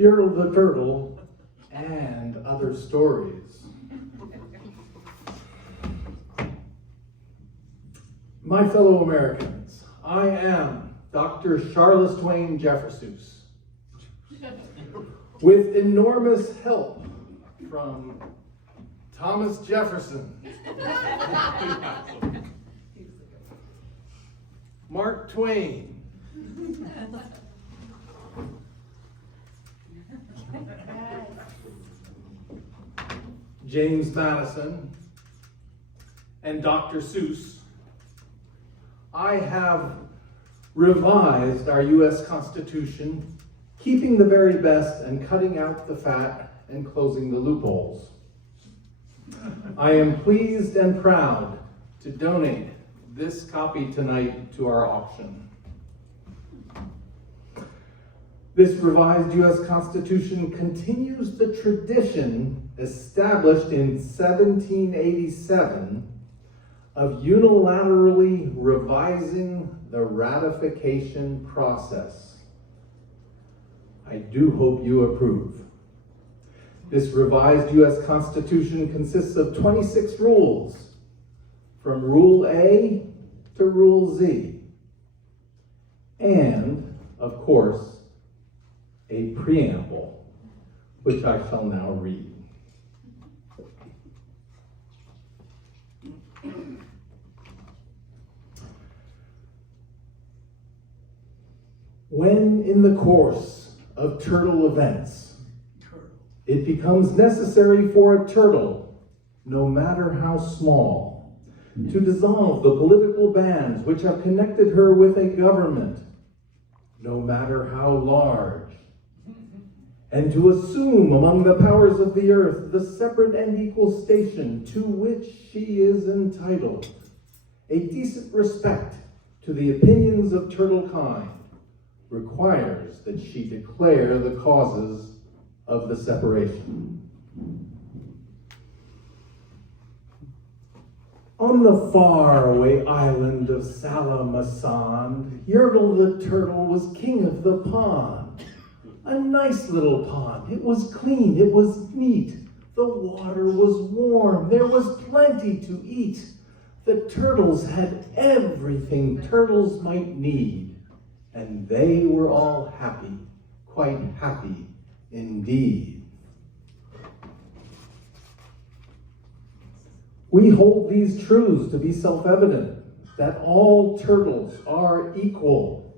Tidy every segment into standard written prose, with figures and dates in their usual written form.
Yertle the Turtle, and other stories. My fellow Americans, I am Dr. Charles Twain Jefferson. With enormous help from Thomas Jefferson, Mark Twain, James Madison, and Dr. Seuss, I have revised our U.S. Constitution, keeping the very best and cutting out the fat and closing the loopholes. I am pleased and proud to donate this copy tonight to our auction. This revised U.S. Constitution continues the tradition established in 1787 of unilaterally revising the ratification process. I do hope you approve. This revised U.S. Constitution consists of 26 rules, from Rule A to Rule Z, and, of course, a preamble, which I shall now read. When in the course of turtle events, it becomes necessary for a turtle, no matter how small, to dissolve the political bands which have connected her with a government, no matter how large, and to assume among the powers of the earth the separate and equal station to which she is entitled, a decent respect to the opinions of turtlekind requires that she declare the causes of the separation. On the faraway island of Salamasand, Yertle the Turtle was king of the pond. A nice little pond. It was clean, it was neat. The water was warm, there was plenty to eat. The turtles had everything turtles might need. And they were all happy, quite happy indeed. We hold these truths to be self-evident, that all turtles are equal,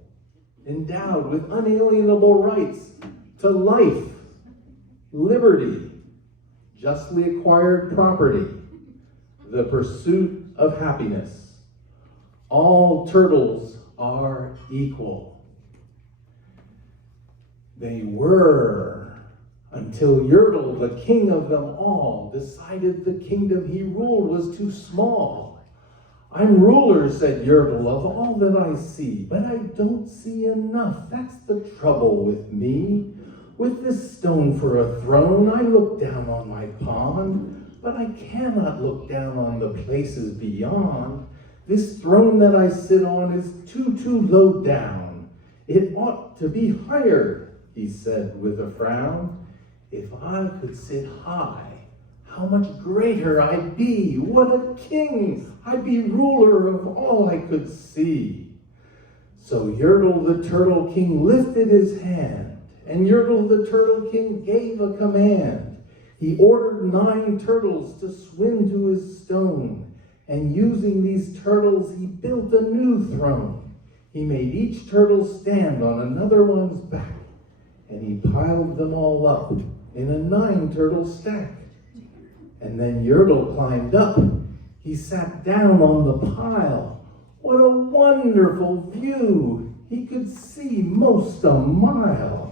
endowed with unalienable rights to life, liberty, justly acquired property, the pursuit of happiness. All turtles are equal. They were, until Yertle, the king of them all, decided the kingdom he ruled was too small. I'm ruler, said Yertle, of all that I see, but I don't see enough. That's the trouble with me. With this stone for a throne, I look down on my pond, but I cannot look down on the places beyond. This throne that I sit on is too low down. It ought to be higher, he said with a frown. If I could sit high, how much greater I'd be. What a king! I'd be ruler of all I could see. So Yertle the Turtle King lifted his hand, and Yertle the Turtle King gave a command. He ordered 9 turtles to swim to his stone. And using these turtles, he built a new throne. He made each turtle stand on another one's back, and he piled them all up in a 9-turtle stack. And then Yertle climbed up. He sat down on the pile. What a wonderful view! He could see most a mile.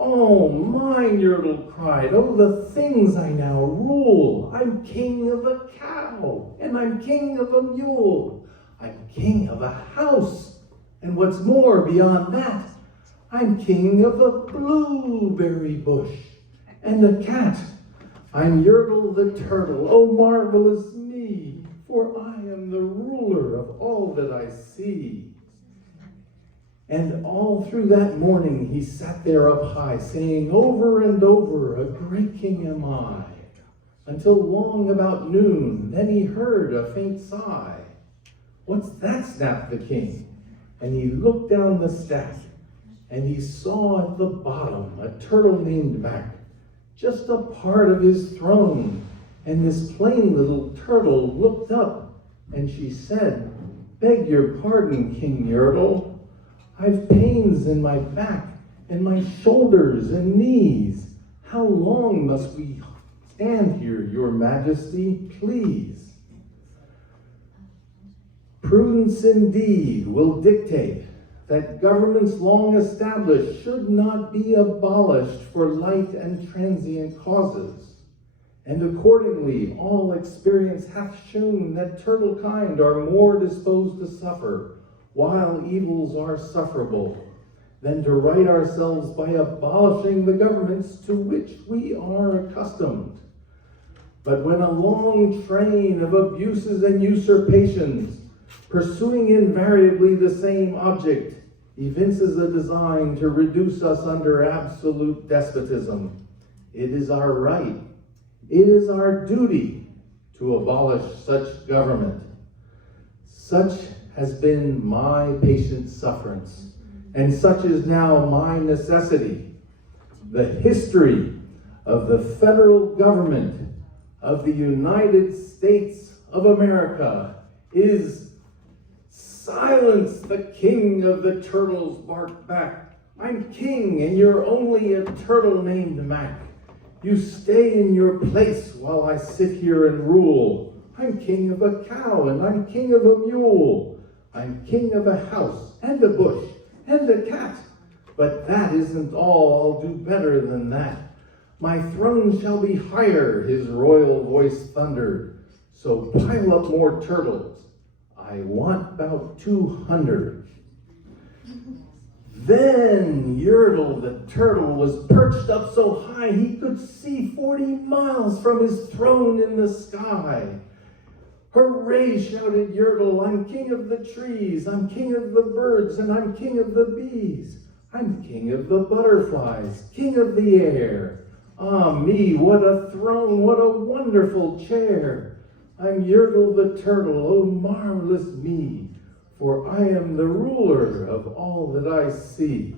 Oh, mine, Yertle cried. Oh, the things I now rule. I'm king of a cow, and I'm king of a mule. I'm king of a house, and what's more beyond that, I'm king of a blueberry bush and a cat. I'm Yertle the Turtle. Oh, marvelous me, for I am the ruler of all that I see. And all through that morning he sat there up high, saying over and over, "A great king am I," until long about noon. Then he heard a faint sigh. "What's that?" snapped the king. And he looked down the stack, and he saw at the bottom a turtle named Mac, just a part of his throne. And this plain little turtle looked up, and she said, "Beg your pardon, King Yertle. I've pains in my back and my shoulders and knees. How long must we stand here, your majesty, please?" Prudence indeed will dictate that governments long established should not be abolished for light and transient causes. And accordingly, all experience hath shown that turtlekind are more disposed to suffer, while evils are sufferable, than to right ourselves by abolishing the governments to which we are accustomed. But when a long train of abuses and usurpations, pursuing invariably the same object, evinces a design to reduce us under absolute despotism, it is our right, it is our duty to abolish such government. Such has been my patient sufferance, and such is now my necessity. The history of the federal government of the United States of America is "Silence, the king of the turtles barked back. I'm king, and you're only a turtle named Mac. You stay in your place while I sit here and rule. I'm king of a cow, and I'm king of a mule. I'm king of a house, and a bush, and a cat. But that isn't all, I'll do better than that. My throne shall be higher," his royal voice thundered. "So pile up more turtles. I want about 200. Then Yertle the turtle was perched up so high he could see 40 miles from his throne in the sky. "Hooray," shouted Yertle, "I'm king of the trees, I'm king of the birds, and I'm king of the bees. I'm king of the butterflies, king of the air. Ah me, what a throne, what a wonderful chair. I'm Yertle the turtle, oh marvelous me, for I am the ruler of all that I see."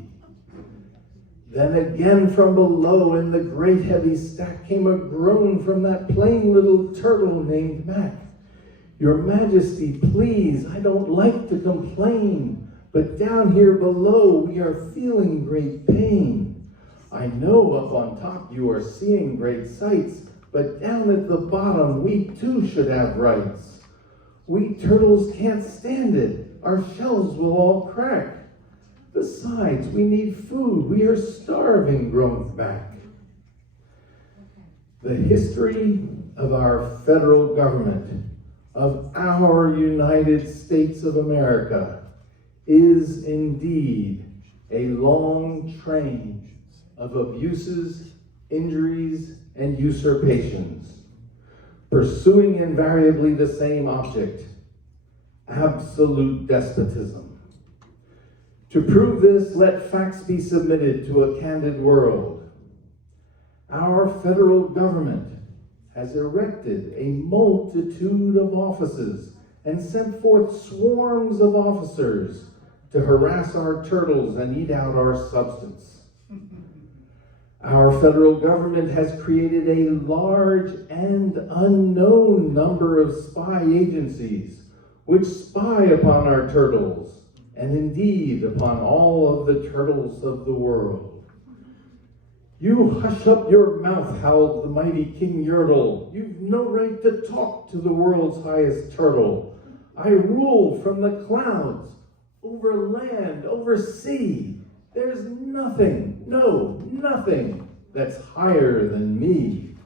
Then again from below in the great heavy stack came a groan from that plain little turtle named Mac. "Your Majesty, please, I don't like to complain, but down here below we are feeling great pain. I know up on top you are seeing great sights, but down at the bottom we too should have rights. We turtles can't stand it, our shells will all crack. Besides, we need food, we are starving," groaned Mac. The history of our federal government, of our United States of America, is indeed a long train of abuses, injuries, and usurpations, pursuing invariably the same object, absolute despotism. To prove this, let facts be submitted to a candid world. Our federal government has erected a multitude of offices and sent forth swarms of officers to harass our turtles and eat out our substance. Our federal government has created a large and unknown number of spy agencies which spy upon our turtles and indeed upon all of the turtles of the world. "You hush up your mouth," howled the mighty King Yertle. "You've no right to talk to the world's highest turtle. I rule from the clouds, over land, over sea. There's nothing, no, nothing that's higher than me."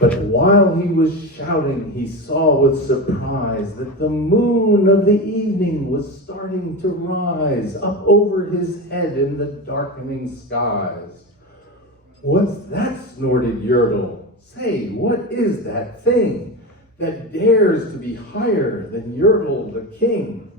But while he was shouting, he saw with surprise that the moon of the evening was starting to rise up over his head in the darkening skies. "What's that?" snorted Yertle. "Say, what is that thing that dares to be higher than Yertle the king?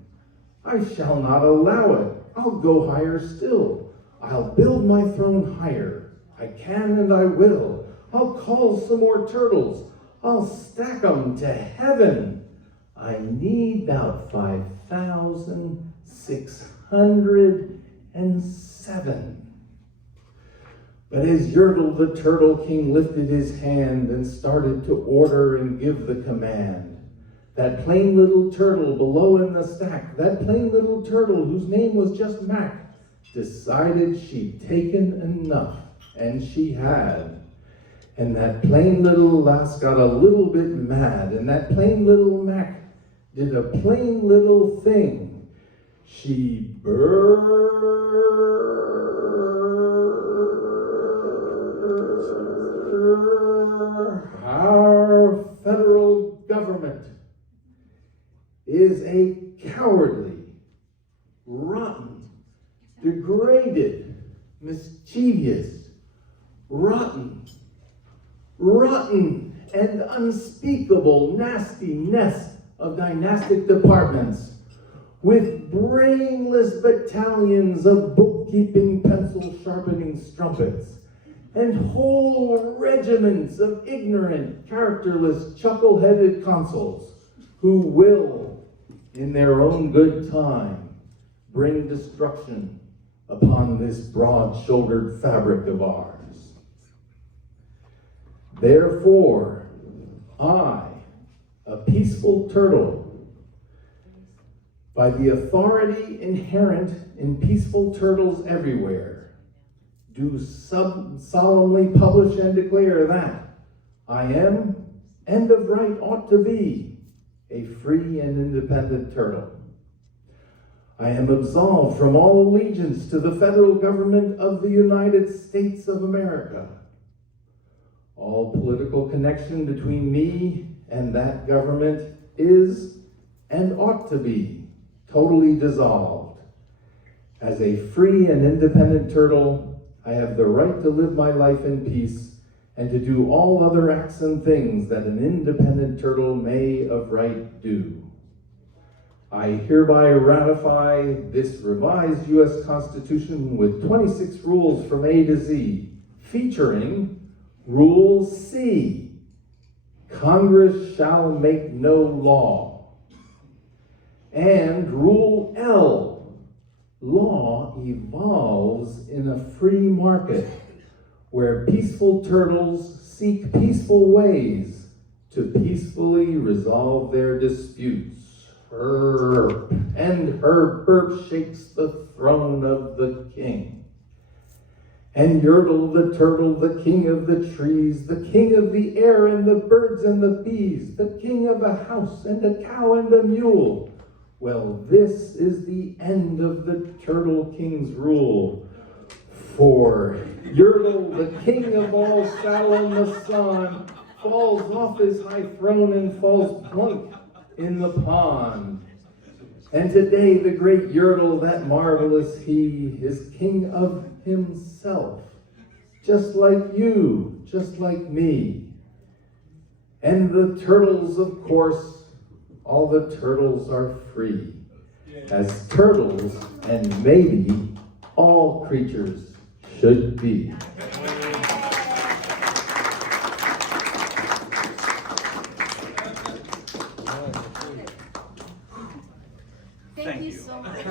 I shall not allow it. I'll go higher still. I'll build my throne higher. I can and I will. I'll call some more turtles. I'll stack 'em to heaven. I need about 5,607. But as Yertle the Turtle King lifted his hand and started to order and give the command, that plain little turtle below in the stack, that plain little turtle whose name was just Mac, decided she'd taken enough, and she had. And that plain little lass got a little bit mad, and that plain little Mac did a plain little thing. She Our federal government is a cowardly, rotten, degraded, mischievous, rotten, and unspeakable nasty nest of dynastic departments with brainless battalions of bookkeeping, pencil-sharpening strumpets and whole regiments of ignorant, characterless, chuckle-headed consuls who will, in their own good time, bring destruction upon this broad-shouldered fabric of ours. Therefore, I, a peaceful turtle, by the authority inherent in peaceful turtles everywhere, do solemnly publish and declare that I am, and of right ought to be, a free and independent turtle. I am absolved from all allegiance to the federal government of the United States of America. All political connection between me and that government is, and ought to be, totally dissolved. As a free and independent turtle, I have the right to live my life in peace and to do all other acts and things that an independent turtle may of right do. I hereby ratify this revised U.S. Constitution with 26 rules from A to Z, featuring Rule C, Congress shall make no law, and Rule L, law evolves in a free market where peaceful turtles seek peaceful ways to peacefully resolve their disputes. Herp, and her burp shakes the throne of the king. And Yertle the turtle, the king of the trees, the king of the air and the birds and the bees, the king of a house and a cow and a mule. Well, this is the end of the Turtle King's rule. For Yertle, the king of all Salon the sun, falls off his high throne and falls plunk in the pond. And today the great Yertle, that marvelous he, is king of himself, just like you, just like me. And the turtles, of course, all the turtles are free, as turtles and maybe all creatures should be. Thank you so much.